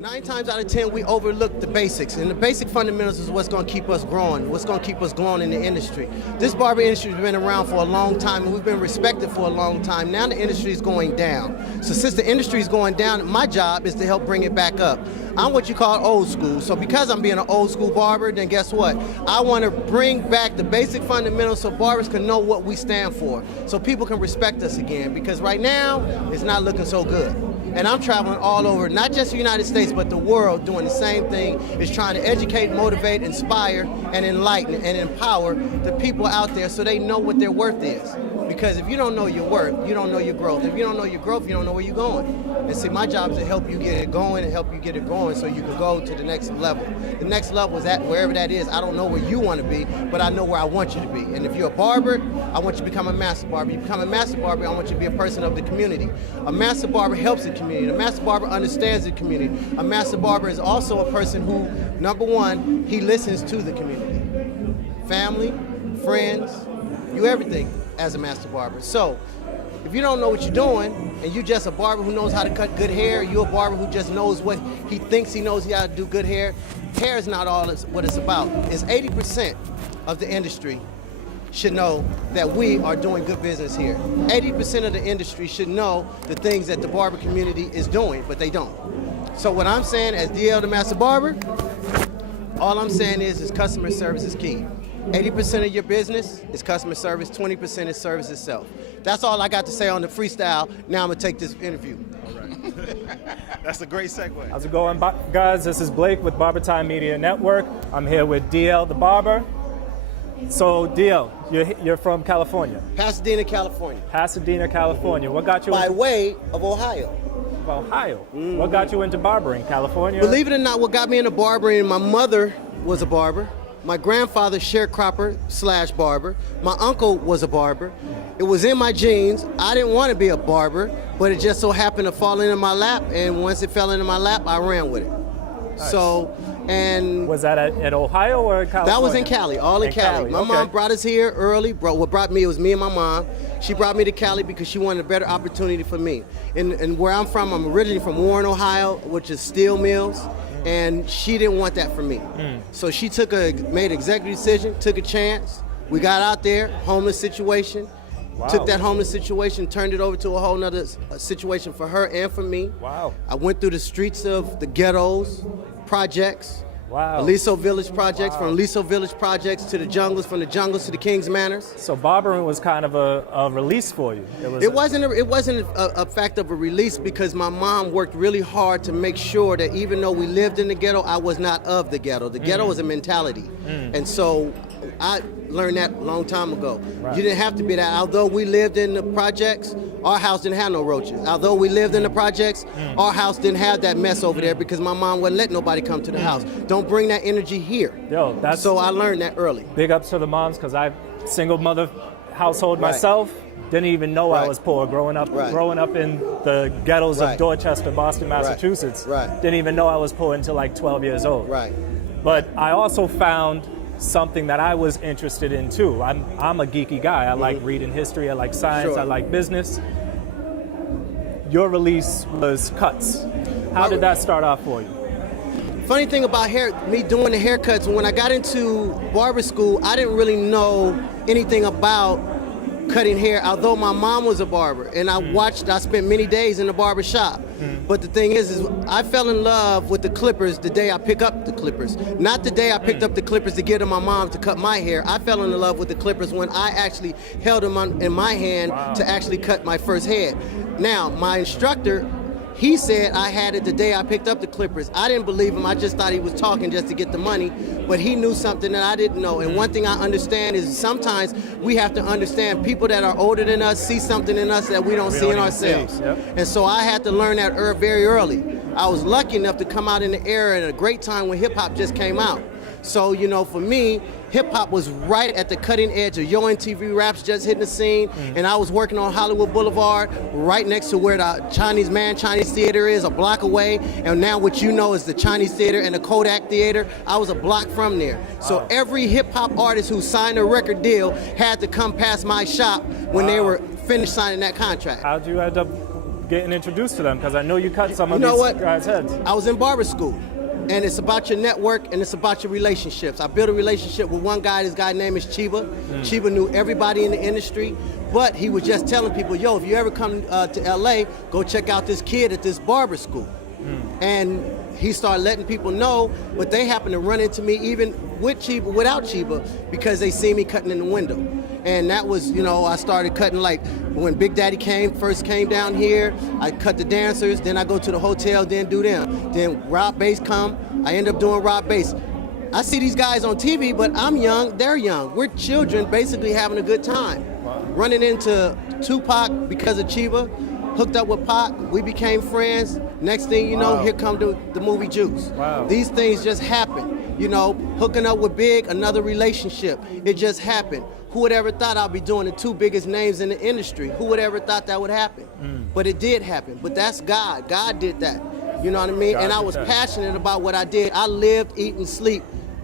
9 times out of 10, we overlook the basics, and the basic fundamentals is what's going to keep us growing, what's going to keep us growing in the industry. This barber industry has been around for a long time, and we've been respected for a long time. Now the industry is going down. So since the industry is going down, my job is to help bring it back up. I'm what you call old school, so because I'm being an old school barber, then guess what? I want to bring back the basic fundamentals so barbers can know what we stand for, so people can respect us again, because right now, it's not looking so good. And I'm traveling all over, not just the United States, but the world, doing the same thing, is trying to educate, motivate, inspire, and enlighten, and empower the people out there so they know what their worth is. Because if you don't know your worth, you don't know your growth. If you don't know your growth, you don't know where you're going. And see, my job is to help you get it going and help you get it growing so you can go to the next level. The next level is at wherever that is. I don't know where you want to be, but I know where I want you to be. And if you're a barber, I want you to become a master barber. You become a master barber, I want you to be a person of the community. A master barber helps the community. A master barber understands the community. A master barber is also a person who, number one, he listens to the community. Family, friends, you everything as a master barber. So, if you don't know what you're doing, and you're just a barber who knows how to cut good hair, you're a barber who just knows what he thinks he knows how to do good hair, hair is not all what it's about. It's 80% of the industry should know that we are doing good business here. 80% of the industry should know the things that the barber community is doing, but they don't. So what I'm saying as DL the Master Barber, all I'm saying is customer service is key. 80% of your business is customer service, 20% is service itself. That's all I got to say on the freestyle. Now I'm gonna take this interview. All right. That's a great segue. How's it going, guys? This is Blake with BarberTime Media Network. I'm here with DL the Barber. So DL, you're from California? Pasadena, California. Pasadena, California. What got you by way of Ohio. Ohio. What got you into barbering? California? Believe it or not, what got me into barbering, my mother was a barber. My grandfather, sharecropper / barber. My uncle was a barber. It was in my genes. I didn't want to be a barber, but it just so happened to fall into my lap, and once it fell into my lap, I ran with it. Nice. So, and was that at Ohio or California? That was in Cali, all in Cali. My mom brought us here early. What brought me, it was me and my mom. She brought me to Cali because she wanted a better opportunity for me. And where I'm from, I'm originally from Warren, Ohio, which is steel mills. And she didn't want that for me. So she made an executive decision, took a chance. We got out there, homeless situation. Wow. Took that homeless situation, turned it over to a whole nother situation for her and for me. Wow. I went through the streets of the ghettos, projects. Wow. Aliso Village projects, from Aliso Village projects to the jungles, from the jungles to the King's Manors. So barbering was kind of a release for you. It wasn't a fact of a release, because my mom worked really hard to make sure that even though we lived in the ghetto, I was not of the ghetto. The ghetto was a mentality. And so I learned that a long time ago. Right. You didn't have to be that. Although we lived in the projects, our house didn't have no roaches. Although we lived in the projects, our house didn't have that mess over there, because my mom wouldn't let nobody come to the house. Don't bring that energy here. So I learned that early. Big ups to the moms, because I'm single mother household myself. Didn't even know I was poor growing up in the ghettos of Dorchester, Boston, Massachusetts. Didn't even know I was poor until like 12 years old. But I also found something that I was interested in too. I'm a geeky guy. I like reading history, I like science, I like business. Your release was cuts. How did that start off for you? Funny thing about me doing the haircuts, when I got into barber school, I didn't really know anything about cutting hair, although my mom was a barber, and I spent many days in the barber shop. But the thing is I fell in love with the clippers the day I picked up the clippers. Not the day I picked up the clippers to give to my mom to cut my hair. I fell in love with the clippers when I actually held them in my hand to actually cut my first head. Now, my instructor, he said I had it the day I picked up the clippers. I didn't believe him. I just thought he was talking just to get the money. But he knew something that I didn't know. And one thing I understand is sometimes we have to understand people that are older than us see something in us that we don't see in ourselves. And so I had to learn that very early. I was lucky enough to come out in the era at a great time when hip-hop just came out. So, you know, for me, hip-hop was right at the cutting edge of Yo MTV Raps just hitting the scene, and I was working on Hollywood Boulevard, right next to where the Chinese Theater is, a block away, and now what you know is the Chinese Theater and the Kodak Theater. I was a block from there. So every hip-hop artist who signed a record deal had to come past my shop when they were finished signing that contract. How'd you end up getting introduced to them? Because I know you cut some of these guys' heads. I was in barber school, and it's about your network and it's about your relationships. I built a relationship with one guy. This guy name is Chiba. Chiba knew everybody in the industry, but he was just telling people, yo, if you ever come to LA, go check out this kid at this barber school. And he started letting people know, but they happened to run into me even with Chiba, without Chiba, because they see me cutting in the window. And that was, I started cutting like when Big Daddy first came down here, I cut the dancers, then I go to the hotel, then do them. Then Rob Bass come, I end up doing Rob Bass. I see these guys on TV, but I'm young, they're young. We're children basically having a good time. Wow. Running into Tupac because of Chiba, hooked up with Pac, we became friends. Next thing you know, here come the movie Juice. Wow. These things just happen. Hooking up with Big, another relationship. It just happened. Who would ever thought I'd be doing the two biggest names in the industry? Who would ever thought that would happen? But it did happen. But that's God. God did that. You know what I mean? And I was passionate about what I did. I lived, eat, and sleep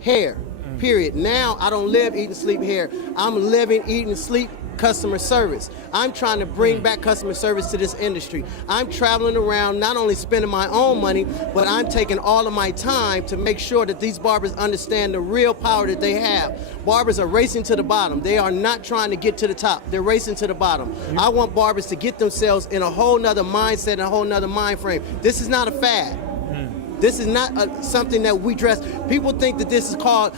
hair, period. Now I don't live, eat, and sleep hair. I'm living, eat, and sleep customer service. I'm trying to bring back customer service to this industry. I'm traveling around, not only spending my own money, but I'm taking all of my time to make sure that these barbers understand the real power that they have. Barbers are racing to the bottom. They are not trying to get to the top. They're racing to the bottom. I want barbers to get themselves in a whole nother mindset and a whole nother mind frame. This is not a fad. This is not something that we dress. People think that this is called,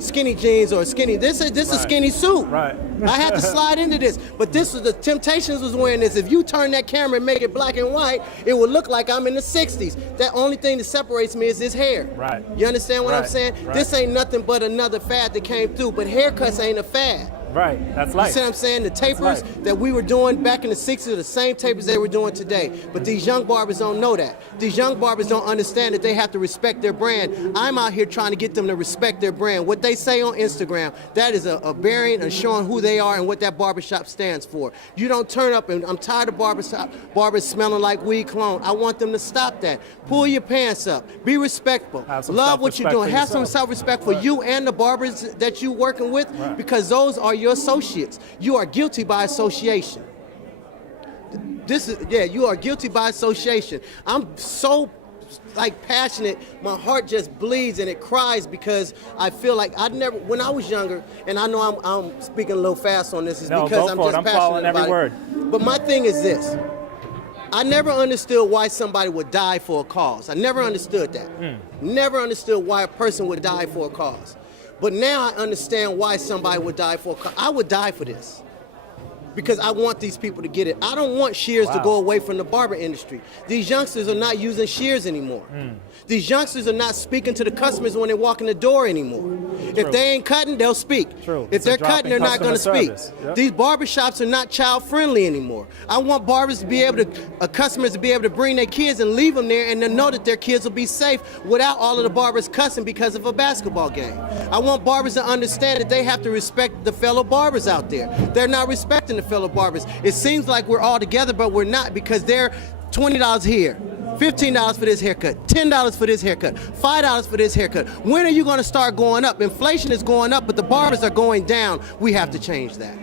skinny jeans or skinny. This is a skinny suit. Right. I had to slide into this, but this was the Temptations was wearing this. If you turn that camera and make it black and white, it would look like I'm in the '60s. That only thing that separates me is this hair. Right. You understand what I'm saying? Right. This ain't nothing but another fad that came through. But haircuts ain't a fad. Right, that's life. You see what I'm saying? The tapers that we were doing back in the 60s are the same tapers they were doing today. But these young barbers don't know that. These young barbers don't understand that they have to respect their brand. I'm out here trying to get them to respect their brand. What they say on Instagram, that is a bearing and showing who they are and what that barbershop stands for. You don't turn up, and I'm tired of barbers smelling like weed cologne. I want them to stop that. Pull your pants up. Be respectful. Love what you're doing. Have some self-respect for you and the barbers that you're working with, because those are your associates. You are guilty by association. You are guilty by association. I'm so passionate, my heart just bleeds and it cries because I feel like when I was younger, and I know I'm speaking a little fast on this, because I'm just passionate about it. But my thing is this. I never understood why somebody would die for a cause. I never understood that. Never understood why a person would die for a cause. But now I understand why somebody would die for a cause. I would die for this, because I want these people to get it. I don't want shears to go away from the barber industry. These youngsters are not using shears anymore. These youngsters are not speaking to the customers when they walk in the door anymore. If they ain't cutting, they'll speak. If they're cutting, they're not going to speak. These barbershops are not child-friendly anymore. I want barbers to be able to, customers to be able to bring their kids and leave them there and to know that their kids will be safe without all of the barbers cussing because of a basketball game. I want barbers to understand that they have to respect the fellow barbers out there. They're not respecting the fellow barbers. It seems like we're all together, but we're not, because they're $20 here, $15 for this haircut, $10 for this haircut, $5 for this haircut. When are you going to start going up? Inflation is going up, but the barbers are going down. We have to change that.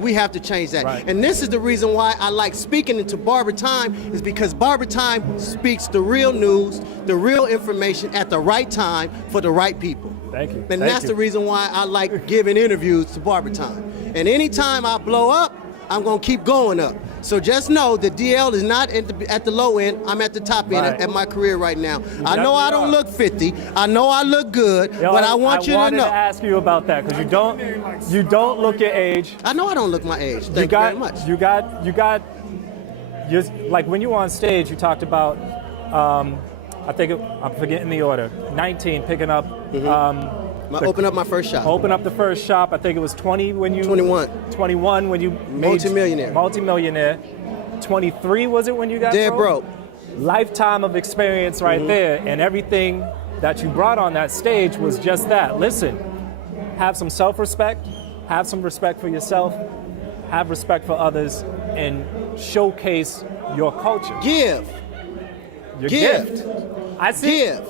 We have to change that. And this is the reason why I like speaking into BarberTime, is because BarberTime speaks the real news, the real information at the right time for the right people. Thank you. And that's the reason why I like giving interviews to BarberTime. And anytime I blow up, I'm going to keep going up. So just know that DL is not at the low end. I'm at the top end at my career right now. I know I don't look 50. I know I look good, but I want you to know. I wanted to ask you about that, because you don't look your age. I know I don't look my age. Thank you very much. Like when you were on stage, you talked about, I'm forgetting the order, 19, picking up. Open up my first shop. Open up the first shop. I think it was 20 when you... 21. 21 when you... Multi-millionaire. 23 was it when you got dead broke? Lifetime of experience right there. And everything that you brought on that stage was just that. Listen, have some self-respect. Have some respect for yourself. Have respect for others. And showcase your culture. Give. Your gift. I see. Give.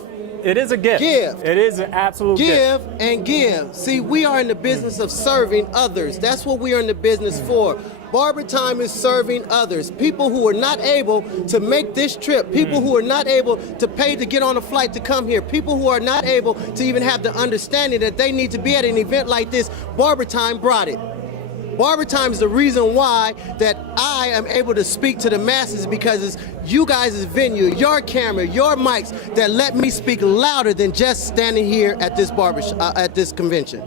It is a gift. Give. It is an absolute gift. Give and give. See, we are in the business of serving others. That's what we are in the business for. BarberTime is serving others. People who are not able to make this trip, people who are not able to pay to get on a flight to come here, people who are not able to even have the understanding that they need to be at an event like this, BarberTime brought it. BarberTime is the reason why that I am able to speak to the masses, because it's you guys' venue, your camera, your mics that let me speak louder than just standing here at this at this convention.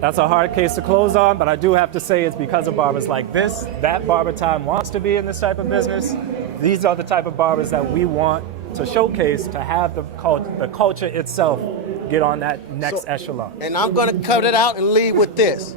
That's a hard case to close on, but I do have to say it's because of barbers like this that BarberTime wants to be in this type of business. These are the type of barbers that we want to showcase, to have the culture itself get on that next echelon. And I'm going to cut it out and leave with this.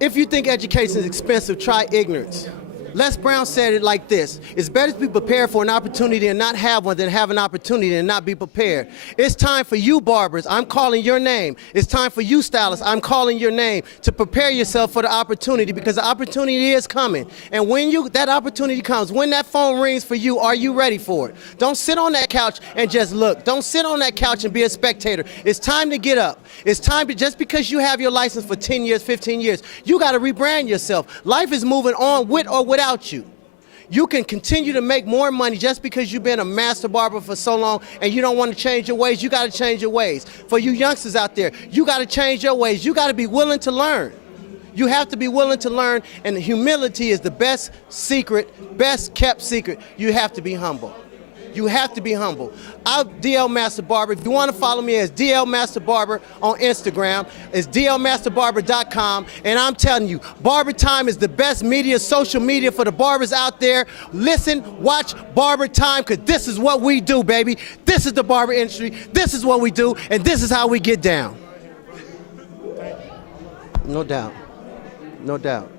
If you think education is expensive, try ignorance. Les Brown said it like this: it's better to be prepared for an opportunity and not have one than have an opportunity and not be prepared. It's time for you barbers, I'm calling your name. It's time for you stylists, I'm calling your name, to prepare yourself for the opportunity, because the opportunity is coming. And when that opportunity comes, when that phone rings for you, are you ready for it? Don't sit on that couch and just look. Don't sit on that couch and be a spectator. It's time to get up. It's time to, just because you have your license for 10 years, 15 years, you got to rebrand yourself. Life is moving on with or without you. You can continue to make more money just because you've been a master barber for so long and you don't want to change your ways. You got to change your ways. For you youngsters out there, you got to change your ways. You got to be willing to learn. You have to be willing to learn, and humility is the best secret, best kept secret. You have to be humble. You have to be humble. I'm DL Master Barber. If you want to follow me as DL Master Barber on Instagram, it's dlmasterbarber.com. And I'm telling you, BarberTime is the best media, social media for the barbers out there. Listen, watch BarberTime, because this is what we do, baby. This is the barber industry. This is what we do, and this is how we get down. No doubt. No doubt.